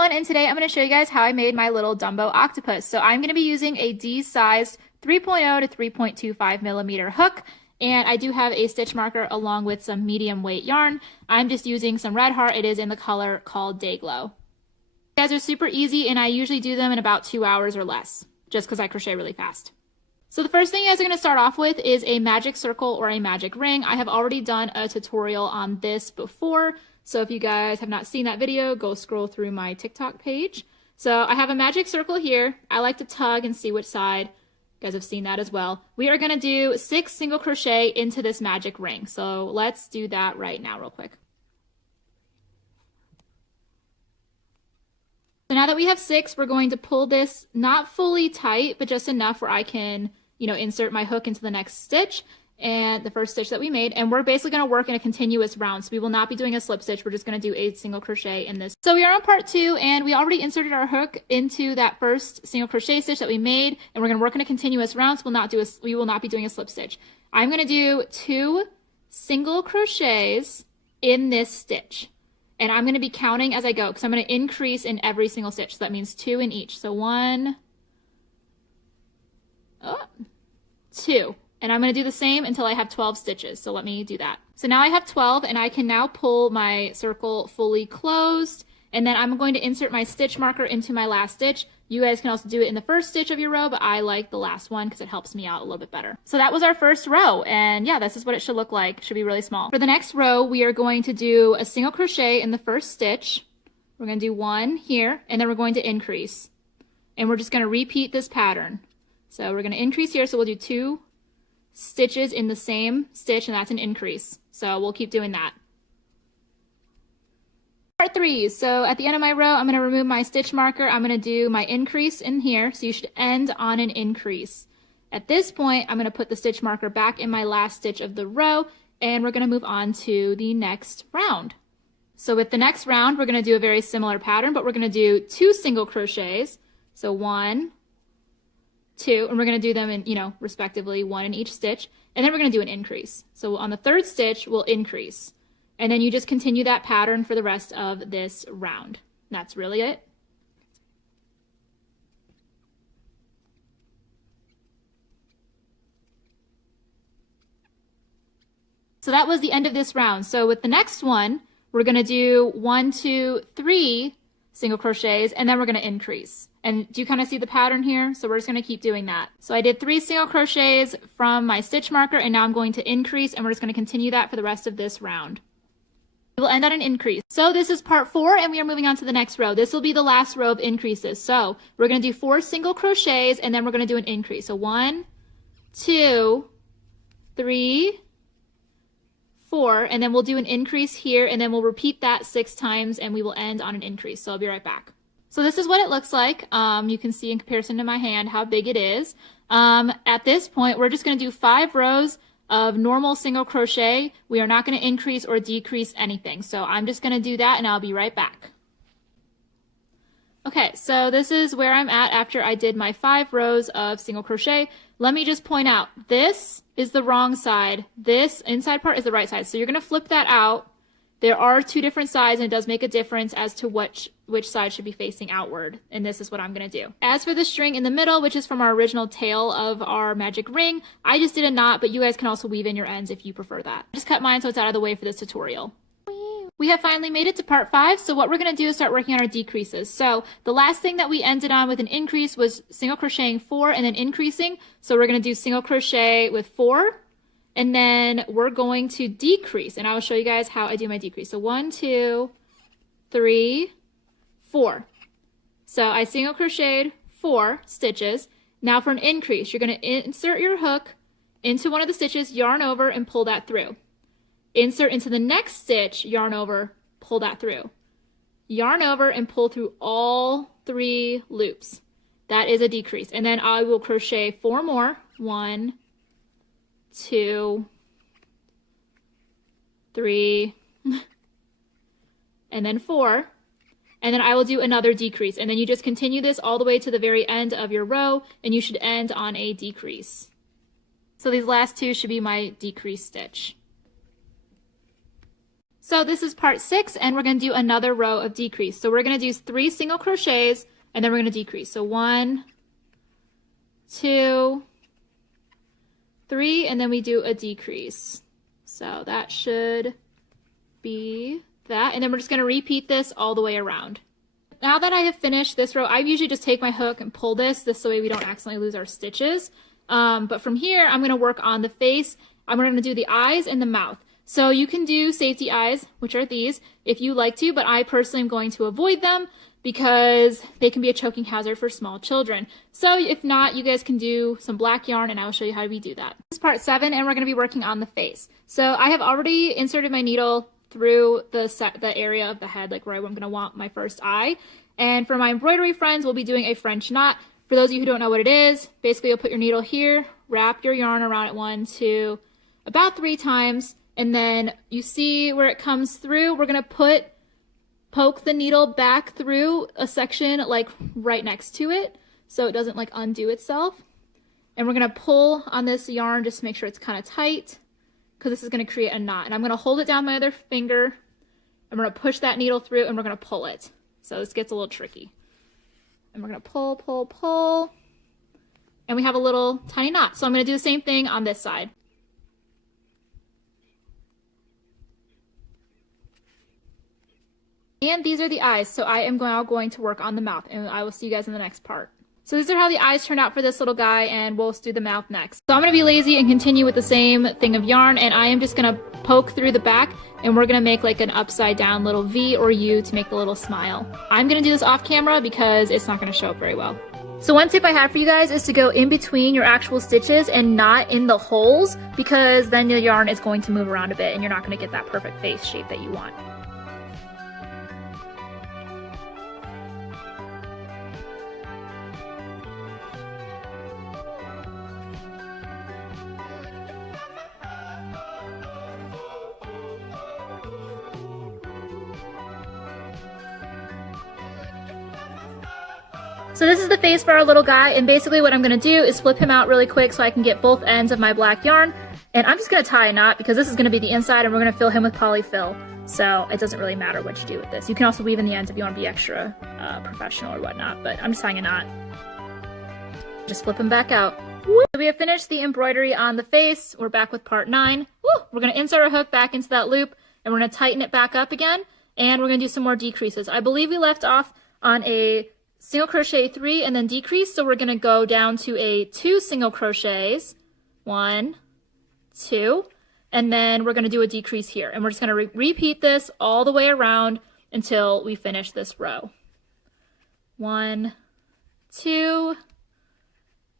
everyone, and today I'm going to show you guys how I made my little Dumbo octopus. So I'm going to be using a D-sized 3.0 to 3.25 millimeter hook, and I do have a stitch marker along with some medium weight yarn. I'm just using some Red Heart. It is in the color called Day Glow. These guys are super easy, and I usually do them in about 2 hours or less, just because I crochet really fast. So the first thing you guys are going to start off with is a magic circle or a magic ring. I have already done a tutorial on this before, so if you guys have not seen that video, go scroll through my TikTok page. So I have a magic circle here. I like to tug and see which side. You guys have seen that as well. We are going to do 6 single crochet into this magic ring. So let's do that right now real quick. So now that we have 6, we're going to pull this not fully tight, but just enough where I can, insert my hook into the next stitch and the first stitch that we made. And we're basically going to work in a continuous round. So we will not be doing a slip stitch. We're just going to do a single crochet in this. So we are on part 2, and we already inserted our hook into that first single crochet stitch that we made. And we're going to work in a continuous round. So we will not be doing a slip stitch. I'm going to do 2 single crochets in this stitch. And I'm going to be counting as I go because I'm going to increase in every single stitch. So that means 2 in each. So 1, 2. And I'm going to do the same until I have 12 stitches. So let me do that. So now I have 12, and I can now pull my circle fully closed. And then I'm going to insert my stitch marker into my last stitch. You guys can also do it in the first stitch of your row, but I like the last one because it helps me out a little bit better. So that was our first row, and yeah, this is what it should look like. It should be really small. For the next row, we are going to do a single crochet in the first stitch. We're going to do 1 here, and then we're going to increase. And we're just going to repeat this pattern. So we're going to increase here, so we'll do 2 stitches in the same stitch, and that's an increase. So we'll keep doing that. Part 3. So at the end of my row, I'm going to remove my stitch marker. I'm going to do my increase in here. So you should end on an increase. At this point, I'm going to put the stitch marker back in my last stitch of the row, and we're going to move on to the next round. So with the next round, we're going to do a very similar pattern, but we're going to do 2 single crochets. So 1, 2, and we're going to do them in, respectively 1 in each stitch, and then we're going to do an increase. So on the 3rd stitch, we'll increase. And then you just continue that pattern for the rest of this round. That's really it. So that was the end of this round. So with the next one, we're going to do 1, 2, 3 single crochets, and then we're going to increase. And do you kind of see the pattern here? So we're just going to keep doing that. So I did 3 single crochets from my stitch marker, and now I'm going to increase, and we're just going to continue that for the rest of this round. We'll end on an increase. So this is part 4, and we are moving on to the next row. This will be the last row of increases. So we're going to do 4 single crochets, and then we're going to do an increase. So 1, 2, 3, 4, and then we'll do an increase here, and then we'll repeat that 6 times, and we will end on an increase. So I'll be right back. So this is what it looks like. You can see in comparison to my hand how big it is. At this point, we're just going to do 5 rows of normal single crochet. We are not going to increase or decrease anything. So I'm just going to do that, and I'll be right back. Okay, so this is where I'm at after I did my 5 rows of single crochet. Let me just point out, this is the wrong side. This inside part is the right side. So you're going to flip that out. There are 2 different sides, and it does make a difference as to which side should be facing outward. And this is what I'm going to do. As for the string in the middle, which is from our original tail of our magic ring, I just did a knot, but you guys can also weave in your ends if you prefer that. I just cut mine so it's out of the way for this tutorial. We have finally made it to part 5. So what we're going to do is start working on our decreases. So the last thing that we ended on with an increase was single crocheting 4 and then increasing. So we're going to do single crochet with 4. And then we're going to decrease, and I will show you guys how I do my decrease. So 1, 2, 3, 4. So I single crocheted 4 stitches. Now for an increase, you're going to insert your hook into one of the stitches, yarn over, and pull that through. Insert into the next stitch, yarn over, pull that through. Yarn over and pull through all 3 loops. That is a decrease. And then I will crochet 4 more. 1, 2, 3, and then 4, and then I will do another decrease, and then you just continue this all the way to the very end of your row, and you should end on a decrease. So these last 2 should be my decrease stitch. So this is part 6, and we're going to do another row of decrease. So we're going to do 3 single crochets, and then we're going to decrease. So 1, 2, 3, and then we do a decrease. So that should be that. And then we're just going to repeat this all the way around. Now that I have finished this row, I usually just take my hook and pull this way we don't accidentally lose our stitches. But from here, I'm going to work on the face. I'm going to do the eyes and the mouth. So you can do safety eyes, which are these, if you like to, but I personally am going to avoid them because they can be a choking hazard for small children. So if not, you guys can do some black yarn, and I will show you how we do that. This is part 7, and we're going to be working on the face. So I have already inserted my needle through the area of the head, like where I'm going to want my first eye. And for my embroidery friends, we'll be doing a French knot. For those of you who don't know what it is, basically you'll put your needle here, wrap your yarn around it 1, 2, about 3 times, and then you see where it comes through. We're going to poke the needle back through a section like right next to it so it doesn't like undo itself. And we're going to pull on this yarn just to make sure it's kind of tight because this is going to create a knot. And I'm going to hold it down my other finger. I'm going to push that needle through and we're going to pull it. So this gets a little tricky. And we're going to pull, pull, pull. And we have a little tiny knot. So I'm going to do the same thing on this side. And these are the eyes, so I am now going to work on the mouth, and I will see you guys in the next part. So these are how the eyes turned out for this little guy, and we'll do the mouth next. So I'm going to be lazy and continue with the same thing of yarn, and I am just going to poke through the back, and we're going to make like an upside down little V or U to make the little smile. I'm going to do this off camera because it's not going to show up very well. So one tip I have for you guys is to go in between your actual stitches and not in the holes, because then your yarn is going to move around a bit, and you're not going to get that perfect face shape that you want. So this is the face for our little guy, and basically what I'm going to do is flip him out really quick so I can get both ends of my black yarn, and I'm just going to tie a knot because this is going to be the inside and we're going to fill him with polyfill, so it doesn't really matter what you do with this. You can also weave in the ends if you want to be extra professional or whatnot, but I'm just tying a knot. Just flip him back out. So we have finished the embroidery on the face. We're back with part 9. Woo! We're going to insert our hook back into that loop, and we're going to tighten it back up again, and we're going to do some more decreases. I believe we left off on a single crochet 3 and then decrease, so we're going to go down to a 2 single crochets, 1, 2, and then we're going to do a decrease here, and we're just going to repeat this all the way around until we finish this row. 1, 2,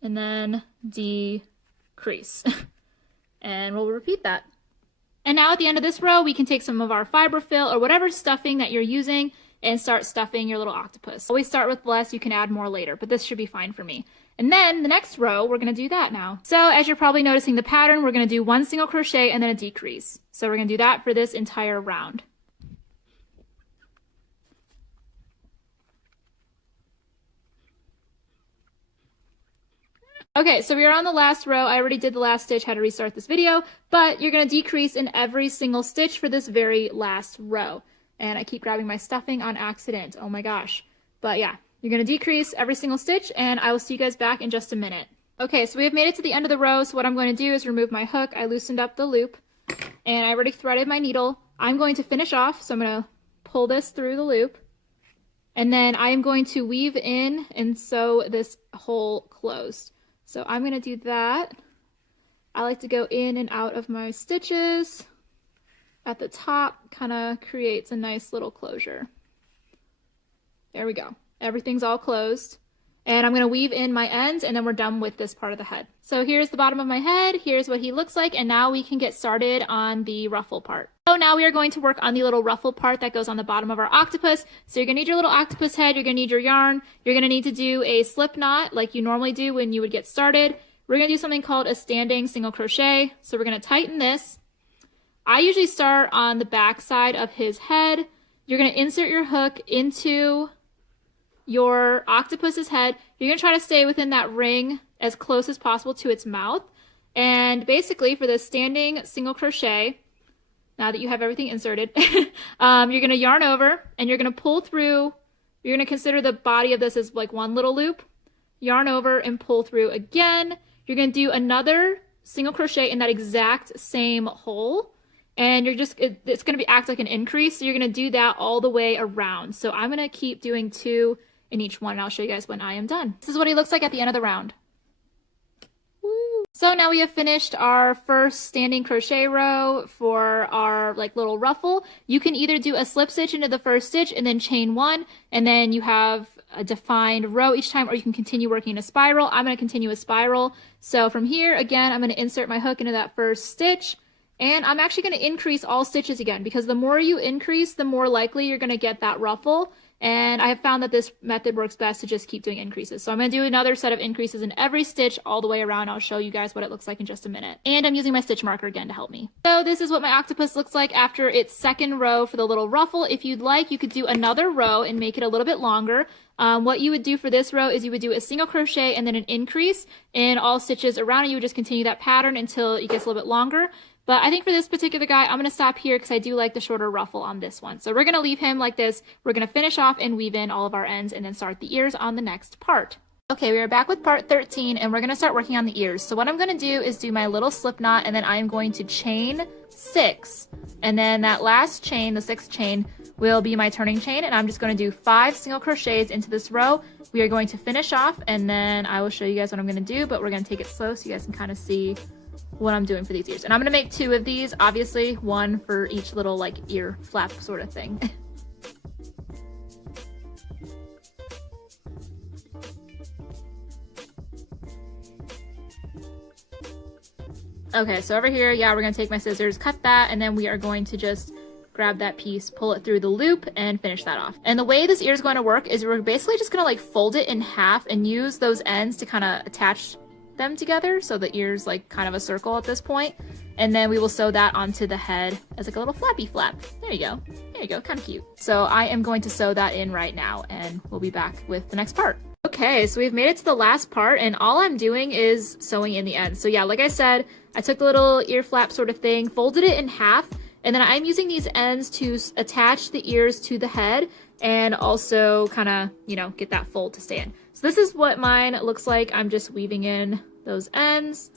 and then decrease. And we'll repeat that. And now at the end of this row, we can take some of our fiberfill or whatever stuffing that you're using and start stuffing your little octopus. Always start with less, you can add more later, but this should be fine for me. And then the next row, we're gonna do that now. So as you're probably noticing the pattern, we're gonna do 1 single crochet and then a decrease. So we're gonna do that for this entire round. Okay, so we are on the last row. I already did the last stitch, had to restart this video, but you're gonna decrease in every single stitch for this very last row. And I keep grabbing my stuffing on accident. Oh my gosh. But yeah, you're going to decrease every single stitch, and I will see you guys back in just a minute. Okay, so we have made it to the end of the row, so what I'm going to do is remove my hook. I loosened up the loop, and I already threaded my needle. I'm going to finish off, so I'm going to pull this through the loop, and then I am going to weave in and sew this hole closed. So I'm going to do that. I like to go in and out of my stitches. At the top, kind of creates a nice little closure. There we go. Everything's all closed. And I'm going to weave in my ends, and then we're done with this part of the head. So here's the bottom of my head. Here's what he looks like. And now we can get started on the ruffle part. So now we are going to work on the little ruffle part that goes on the bottom of our octopus. So you're going to need your little octopus head. You're going to need your yarn. You're going to need to do a slip knot like you normally do when you would get started. We're going to do something called a standing single crochet. So we're going to tighten this. I usually start on the back side of his head. You're going to insert your hook into your octopus's head. You're going to try to stay within that ring as close as possible to its mouth. And basically for the standing single crochet, now that you have everything inserted, you're going to yarn over and you're going to pull through. You're going to consider the body of this as like one little loop. Yarn over and pull through again. You're going to do another single crochet in that exact same hole. And you're just, it's going to act like an increase. So you're going to do that all the way around. So I'm going to keep doing 2 in each one. And I'll show you guys when I am done. This is what he looks like at the end of the round. Woo. So now we have finished our first standing crochet row for our like little ruffle. You can either do a slip stitch into the first stitch and then chain 1, and then you have a defined row each time, or you can continue working a spiral. I'm going to continue a spiral. So from here, again, I'm going to insert my hook into that first stitch, and I'm actually going to increase all stitches again, because the more you increase, the more likely you're going to get that ruffle. And I have found that this method works best to just keep doing increases. So I'm going to do another set of increases in every stitch all the way around. I'll show you guys what it looks like in just a minute. And I'm using my stitch marker again to help me. So this is what my octopus looks like after its second row for the little ruffle. If you'd like, you could do another row and make it a little bit longer. What you would do for this row is you would do a single crochet and then an increase in all stitches around, and you would just continue that pattern until it gets a little bit longer. But I think for this particular guy, I'm going to stop here because I do like the shorter ruffle on this one. So we're going to leave him like this. We're going to finish off and weave in all of our ends and then start the ears on the next part. Okay, we are back with part 13 and we're going to start working on the ears. So what I'm going to do is do my little slip knot, and then I'm going to chain 6. And then that last chain, the 6th chain, will be my turning chain, and I'm just going to do 5 single crochets into this row. We are going to finish off, and then I will show you guys what I'm going to do, but we're going to take it slow so you guys can kind of see what I'm doing for these ears. And I'm going to make 2 of these, obviously, 1 for each little like ear flap sort of thing. Okay, so over here, yeah, we're going to take my scissors, cut that, and then we are going to just grab that piece, pull it through the loop, and finish that off. And the way this ear is going to work is we're basically just going to like fold it in half and use those ends to kind of attach them together, so the ear's like kind of a circle at this point, and then we will sew that onto the head as like a little flappy flap. There you go. There you go. Kind of cute. So I am going to sew that in right now, and we'll be back with the next part. Okay, so we've made it to the last part, and all I'm doing is sewing in the ends. So yeah, like I said, I took the little ear flap sort of thing, folded it in half, and then I'm using these ends to attach the ears to the head and also kind of, you know, get that fold to stay in. So this is what mine looks like. I'm just weaving in those ends.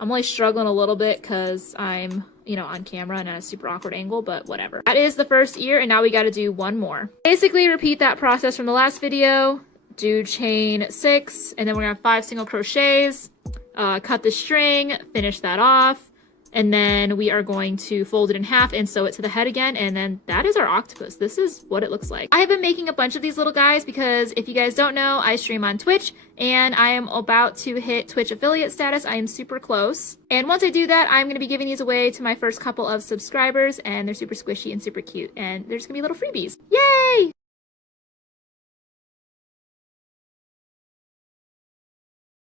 I'm only struggling a little bit because I'm, you know, on camera and at a super awkward angle, but whatever. That is the first ear, and now we got to do 1 more. Basically repeat that process from the last video. Do chain 6, and then we're gonna have 5 single crochets, cut the string, finish that off, and then we are going to fold it in half and sew it to the head again, and then that is our octopus. This is what it looks like. I have been making a bunch of these little guys because if you guys don't know, I stream on Twitch, and I am about to hit Twitch affiliate status. I am super close. And once I do that, I'm gonna be giving these away to my first couple of subscribers, and they're super squishy and super cute, and they're just gonna be little freebies. Yay!